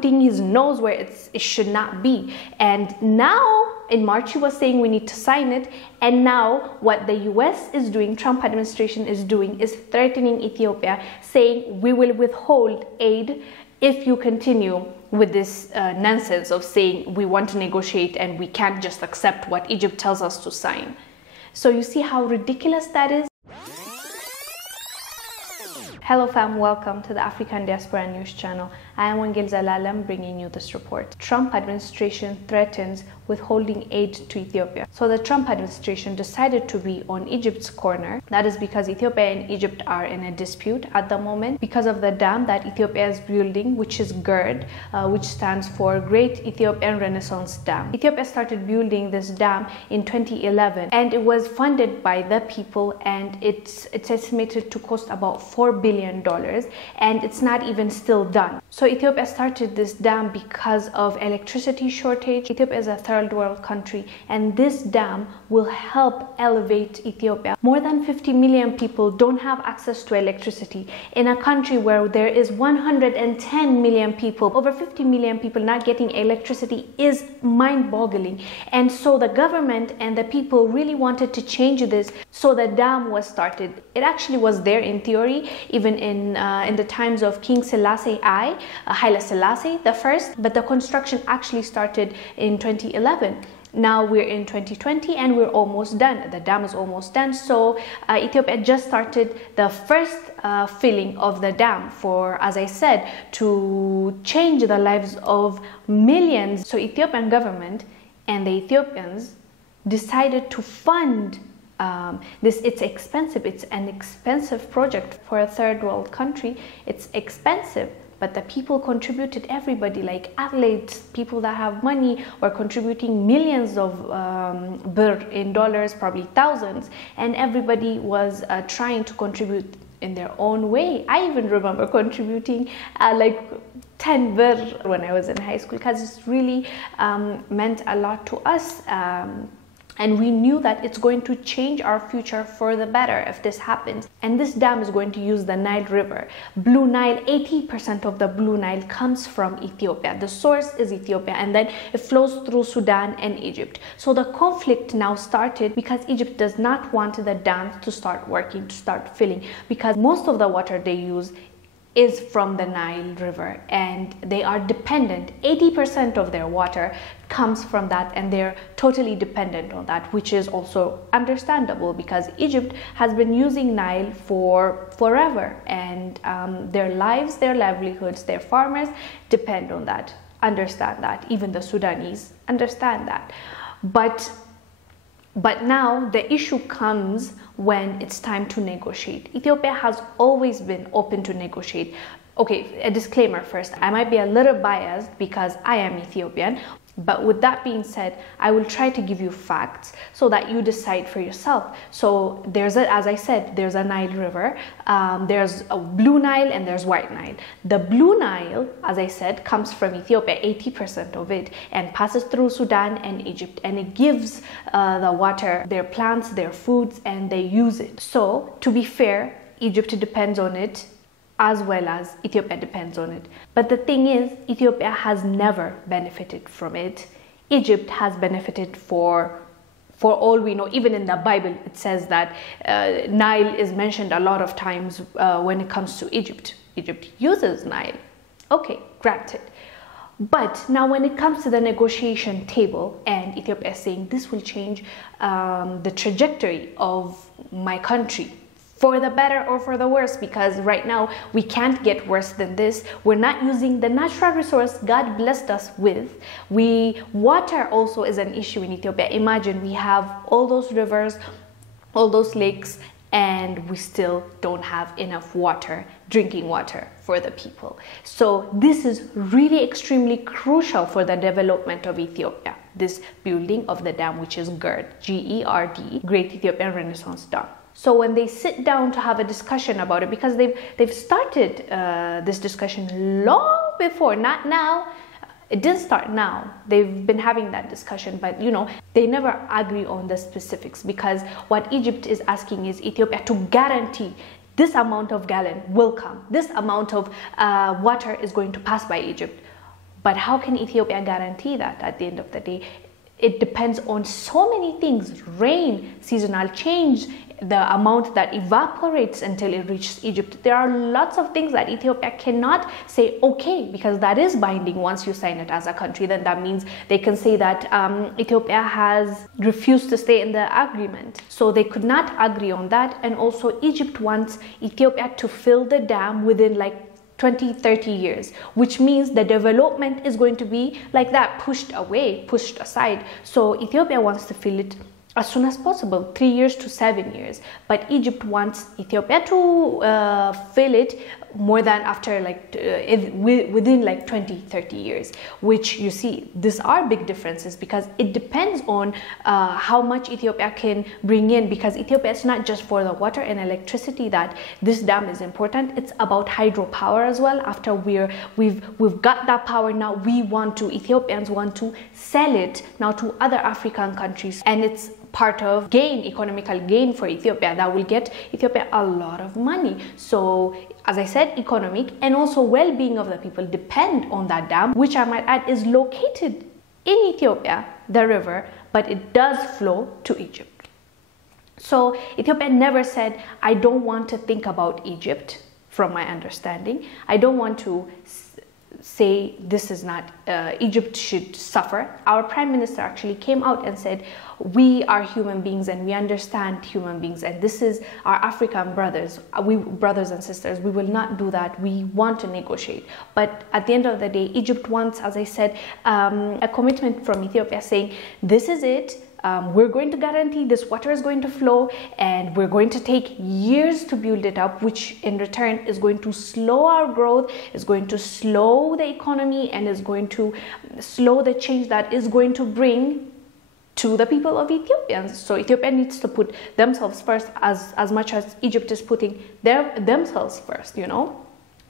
putting his nose where it should not be. And now in March he was saying we need to sign it, and now what the US is doing, Trump administration is doing, is threatening Ethiopia, saying we will withhold aid if you continue with this nonsense of saying we want to negotiate and we can't just accept what Egypt tells us to sign. So you see how ridiculous that is? Hello fam, welcome to the African Diaspora News channel. I am Wongel Zelalem bringing you this report. Trump administration threatens withholding aid to Ethiopia. So the Trump administration decided to be on Egypt's corner. That is because Ethiopia and Egypt are in a dispute at the moment because of the dam that Ethiopia is building, which is GERD, which stands for Great Ethiopian Renaissance Dam. Ethiopia started building this dam in 2011 and it was funded by the people, and it's estimated to cost about $4 billion, and it's not even still done. So Ethiopia started this dam because of electricity shortage. Ethiopia is a third world country, and this dam will help elevate Ethiopia. More than 50 million people don't have access to electricity in a country where there is 110 million people. Over 50 million people not getting electricity is mind-boggling. And so the government and the people really wanted to change this, so the dam was started. It actually was there in theory, even in the times of King Selassie I, Haile Selassie the first, but the construction actually started in 2011. Now we're in 2020 and we're almost done. The dam is almost done. So Ethiopia just started the first filling of the dam for, as I said, to change the lives of millions. So Ethiopian government and the Ethiopians decided to fund this. It's expensive. It's an expensive project for a third world country. It's expensive, but the people contributed. Everybody, like athletes, people that have money, were contributing millions of birr in dollars, probably thousands, and everybody was trying to contribute in their own way. I even remember contributing like 10 birr when I was in high school, because it's really meant a lot to us. And we knew that it's going to change our future for the better if this happens. And this dam is going to use the Nile River. Blue Nile, 80% of the Blue Nile comes from Ethiopia. The source is Ethiopia, and then it flows through Sudan and Egypt. So the conflict now started because Egypt does not want the dams to start working, to start filling, because most of the water they use is from the Nile River, and they are dependent. 80% of their water comes from that, and they're totally dependent on that, which is also understandable because Egypt has been using Nile for forever, and their lives, their livelihoods, their farmers depend on that. Understand that. Even the Sudanese understand that. But now the issue comes when it's time to negotiate. Ethiopia has always been open to negotiate. Okay, a disclaimer first. I might be a little biased because I am Ethiopian, but with that being said, I will try to give you facts so that you decide for yourself. So there's as I said, there's a Nile River, there's a Blue Nile, and there's White Nile. The Blue Nile, as I said, comes from Ethiopia, 80% of it, and passes through Sudan and Egypt, and it gives the water, their plants, their foods, and they use it. So to be fair, Egypt depends on it, as well as Ethiopia depends on it. But the thing is, Ethiopia has never benefited from it. Egypt has benefited for all we know. Even in the Bible, it says that Nile is mentioned a lot of times when it comes to Egypt. Egypt uses Nile. Okay, granted. But now when it comes to the negotiation table, and Ethiopia is saying this will change the trajectory of my country, for the better or for the worse, because right now we can't get worse than this. We're not using the natural resource God blessed us with. Water also is an issue in Ethiopia. Imagine we have all those rivers, all those lakes, and we still don't have enough water, drinking water for the people. So this is really extremely crucial for the development of Ethiopia, this building of the dam, which is GERD, G-E-R-D, Great Ethiopian Renaissance Dam. So when they sit down to have a discussion about it, because they've started this discussion long before, not now. It didn't start now. They've been having that discussion, but you know, they never agree on the specifics, because what Egypt is asking is Ethiopia to guarantee this amount of gallon will come, this amount of water is going to pass by Egypt. But how can Ethiopia guarantee that at the end of the day? It depends on so many things: rain, seasonal change, the amount that evaporates until it reaches Egypt. There are lots of things that Ethiopia cannot say okay, because that is binding. Once you sign it as a country, then that means they can say that Ethiopia has refused to stay in the agreement. So they could not agree on that. And also Egypt wants Ethiopia to fill the dam within like 20-30 years, which means the development is going to be like that, pushed away, pushed aside. So Ethiopia wants to fill it as soon as possible, 3 years to 7 years. But Egypt wants Ethiopia to fill it more than after like within like 20-30 years, which you see, these are big differences, because it depends on how much Ethiopia can bring in, because Ethiopia is not just for the water and electricity that this dam is important. It's about hydropower as well. After we've got that power, now Ethiopians want to sell it now to other African countries, and it's part of economical gain for Ethiopia that will get Ethiopia a lot of money. So as I said, economic and also well-being of the people depend on that dam, which I might add is located in Ethiopia, the river, but it does flow to Egypt. So Ethiopia never said, I don't want to think about Egypt, from my understanding. I don't want to say this is not, Egypt should suffer. Our prime minister actually came out and said, we are human beings and we understand human beings, and this is our African brothers, we brothers and sisters. We will not do that. We want to negotiate. But at the end of the day, Egypt wants, as I said, a commitment from Ethiopia saying, this is it. We're going to guarantee this water is going to flow, and we're going to take years to build it up, which in return is going to slow our growth, is going to slow the economy, and is going to slow the change that is going to bring to the people of Ethiopians. So Ethiopia needs to put themselves first as much as Egypt is putting themselves first, you know.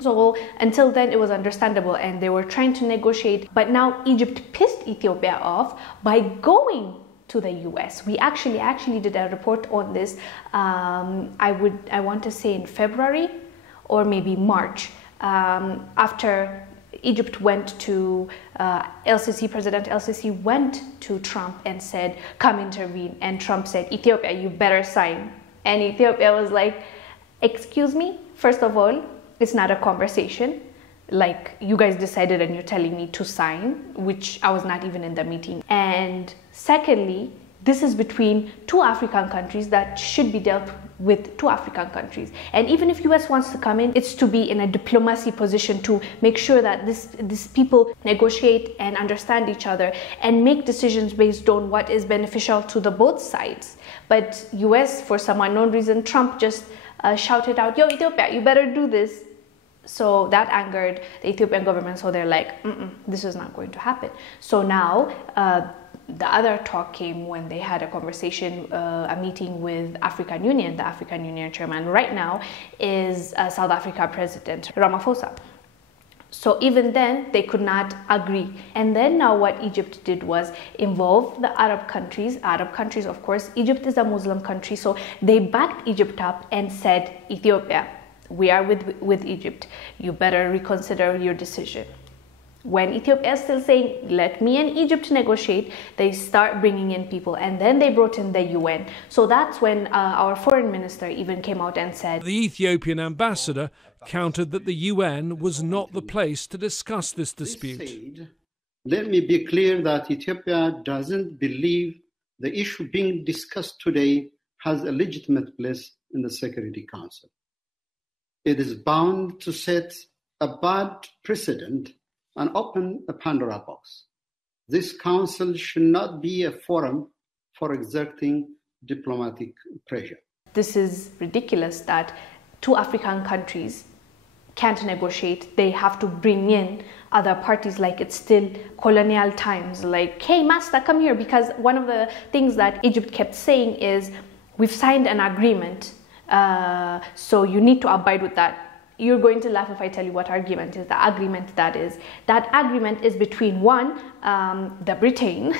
So until then, it was understandable and they were trying to negotiate. But now Egypt pissed Ethiopia off by going to the US. We actually did a report on this. I want to say in February or maybe March, after Egypt went to President El-Sisi went to Trump and said, come intervene. And Trump said, Ethiopia, you better sign. And Ethiopia was like, excuse me, first of all, it's not a conversation. Like, you guys decided and you're telling me to sign, which I was not even in the meeting. And secondly, this is between two African countries that should be dealt with two African countries. And even if US wants to come in, it's to be in a diplomacy position to make sure that these people negotiate and understand each other and make decisions based on what is beneficial to the both sides. But US, for some unknown reason, Trump just shouted out, yo, Ethiopia, you better do this. So that angered the Ethiopian government. So they're like, this is not going to happen. So now the other talk came when they had a conversation, a meeting with African Union. The African Union chairman right now is South Africa President Ramaphosa. So even then, they could not agree. And then now what Egypt did was involve the Arab countries. Arab countries, of course, Egypt is a Muslim country. So they backed Egypt up and said, Ethiopia, we are with Egypt. You better reconsider your decision. When Ethiopia is still saying, let me and Egypt negotiate, they start bringing in people. And then they brought in the UN. So that's when our foreign minister even came out and said, the Ethiopian ambassador countered that the UN was not the place to discuss this dispute. Let me be clear that Ethiopia doesn't believe the issue being discussed today has a legitimate place in the Security Council. It is bound to set a bad precedent and open a Pandora box. This council should not be a forum for exerting diplomatic pressure. This is ridiculous that two African countries can't negotiate. They have to bring in other parties like it's still colonial times. Like, hey, master, come here. Because one of the things that Egypt kept saying is, we've signed an agreement, so you need to abide with that. You're going to laugh if I tell you what argument is. The agreement that is. That agreement is between the Britain,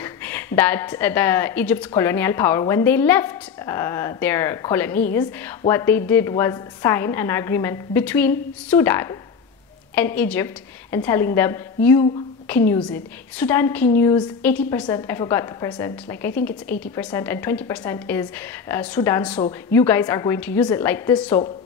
that the Egypt's colonial power, when they left their colonies, what they did was sign an agreement between Sudan and Egypt and telling them, you can use it. Sudan can use 80%, I forgot the percent, like I think it's 80% and 20% is Sudan, so you guys are going to use it like this, so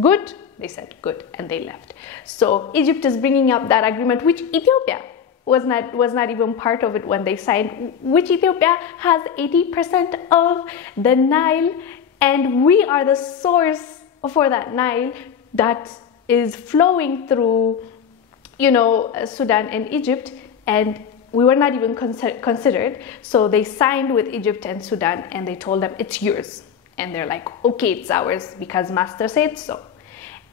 good. They said good, and they left. So Egypt is bringing up that agreement, which Ethiopia was not even part of it when they signed, which Ethiopia has 80% of the Nile, and we are the source for that Nile that is flowing through, you know, Sudan and Egypt, and we were not even considered. So they signed with Egypt and Sudan, and they told them it's yours, and they're like, okay, it's ours because master said so.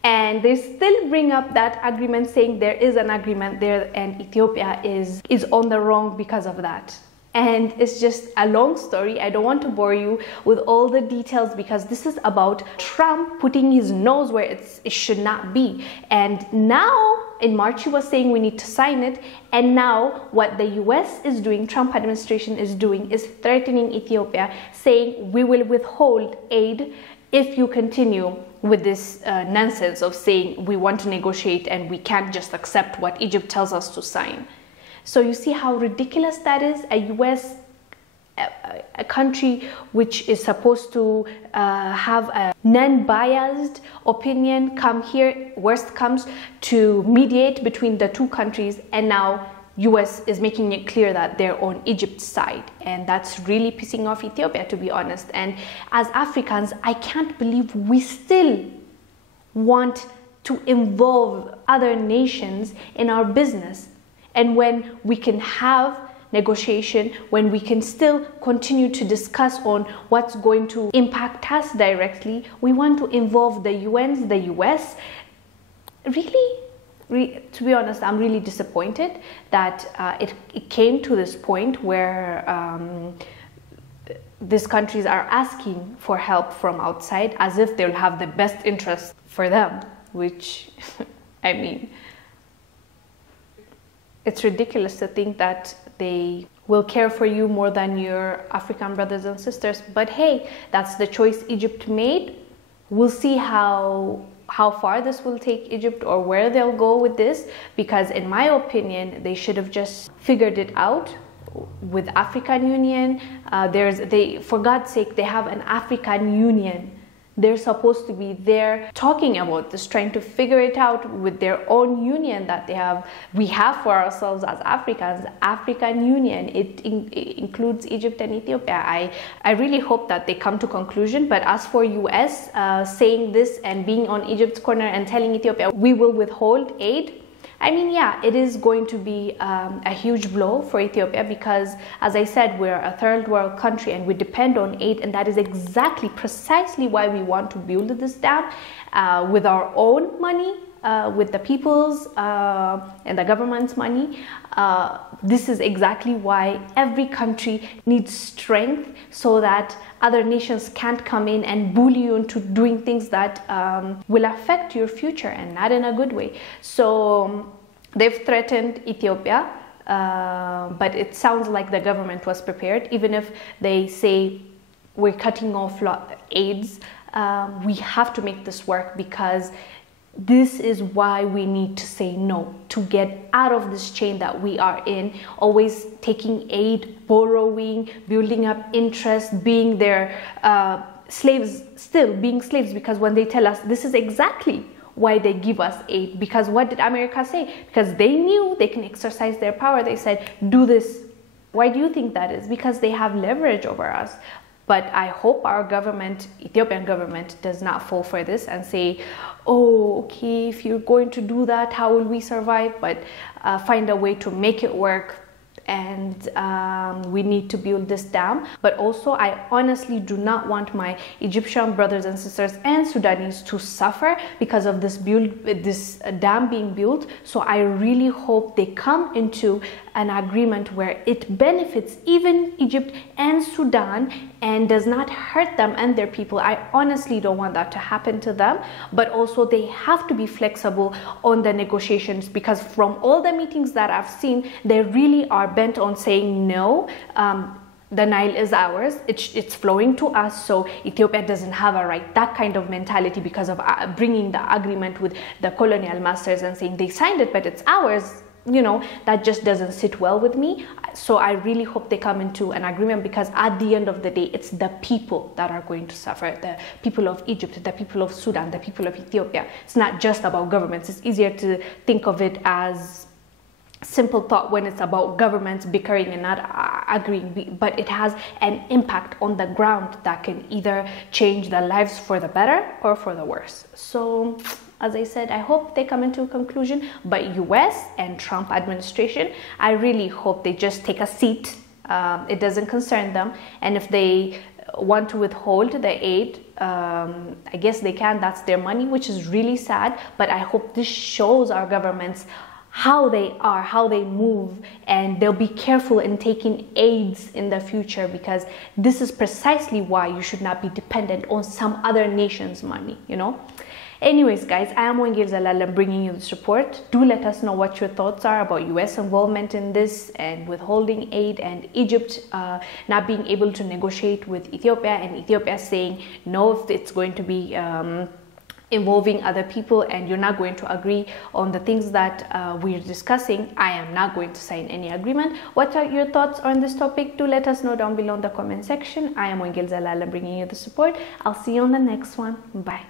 And they still bring up that agreement, saying there is an agreement there and Ethiopia is on the wrong because of that. And it's just a long story. I don't want to bore you with all the details because this is about Trump putting his nose where it should not be. And now in March he was saying we need to sign it, and now what the US is doing, Trump administration is doing, is threatening Ethiopia, saying we will withhold aid if you continue with this nonsense of saying we want to negotiate and we can't just accept what Egypt tells us to sign. So you see how ridiculous that is. A US, a country which is supposed to have a non-biased opinion, come here, worst comes, to mediate between the two countries, and now US is making it clear that they're on Egypt's side, and that's really pissing off Ethiopia, to be honest. And as Africans, I can't believe we still want to involve other nations in our business. And when we can have negotiation, when we can still continue to discuss on what's going to impact us directly, we want to involve the UN, the US. Really? To be honest, I'm really disappointed that it came to this point where these countries are asking for help from outside as if they'll have the best interest for them, which, I mean, it's ridiculous to think that they will care for you more than your African brothers and sisters. But hey, that's the choice Egypt made. We'll see how far this will take Egypt or where they'll go with this, because in my opinion they should have just figured it out with African Union. For God's sake, they have an African Union. They're supposed to be there talking about this, trying to figure it out with their own union that we have for ourselves as Africans. African Union, it includes Egypt and Ethiopia. I really hope that they come to conclusion. But as for US saying this and being on Egypt's corner and telling Ethiopia we will withhold aid, I mean, yeah, it is going to be a huge blow for Ethiopia because, as I said, we're a third world country and we depend on aid, and that is precisely why we want to build this dam with our own money, with the people's and the government's money. This is exactly why every country needs strength, so that other nations can't come in and bully you into doing things that will affect your future, and not in a good way. So they've threatened Ethiopia, but it sounds like the government was prepared. Even if they say we're cutting off aids, we have to make this work, because this is why we need to say no, to get out of this chain that we are in, always taking aid, borrowing, building up interest, being their slaves, still being slaves, because when they tell us, this is exactly why they give us aid. Because what did America say? Because they knew they can exercise their power. They said, do this. Why do you think that is? Because they have leverage over us. But I hope our government, Ethiopian government, does not fall for this and say, oh, okay, if you're going to do that, how will we survive? But find a way to make it work. And we need to build this dam. But also, I honestly do not want my Egyptian brothers and sisters and Sudanese to suffer because of this dam being built. So I really hope they come into an agreement where it benefits even Egypt and Sudan and does not hurt them and their people. I honestly don't want that to happen to them. But also, they have to be flexible on the negotiations, because from all the meetings that I've seen, they really are bent on saying no. The Nile is ours, it's flowing to us, so Ethiopia doesn't have a right. That kind of mentality, because of bringing the agreement with the colonial masters and saying they signed it but it's ours. that just doesn't sit well with me. So I really hope they come into an agreement, because at the end of the day, it's the people that are going to suffer. The people of Egypt, the people of Sudan, the people of Ethiopia. It's not just about governments. It's easier to think of it as simple thought when it's about governments bickering and not agreeing, but it has an impact on the ground that can either change their lives for the better or for the worse. So as I said, I hope they come into a conclusion, but US and Trump administration, I really hope they just take a seat. It doesn't concern them, and if they want to withhold the aid, I guess they can. That's their money, which is really sad, but I hope this shows our governments how they are, how they move, and they'll be careful in taking aids in the future, because this is precisely why you should not be dependent on some other nation's money, Anyways, guys, I am Wongel Zelalem bringing you this report. Do let us know what your thoughts are about US involvement in this and withholding aid, and Egypt not being able to negotiate with Ethiopia, and Ethiopia saying no if it's going to be involving other people and you're not going to agree on the things that we're discussing. I am not going to sign any agreement. What are your thoughts on this topic? Do let us know down below in the comment section. I am Wongel Zelalem bringing you the support. I'll see you on the next one. Bye.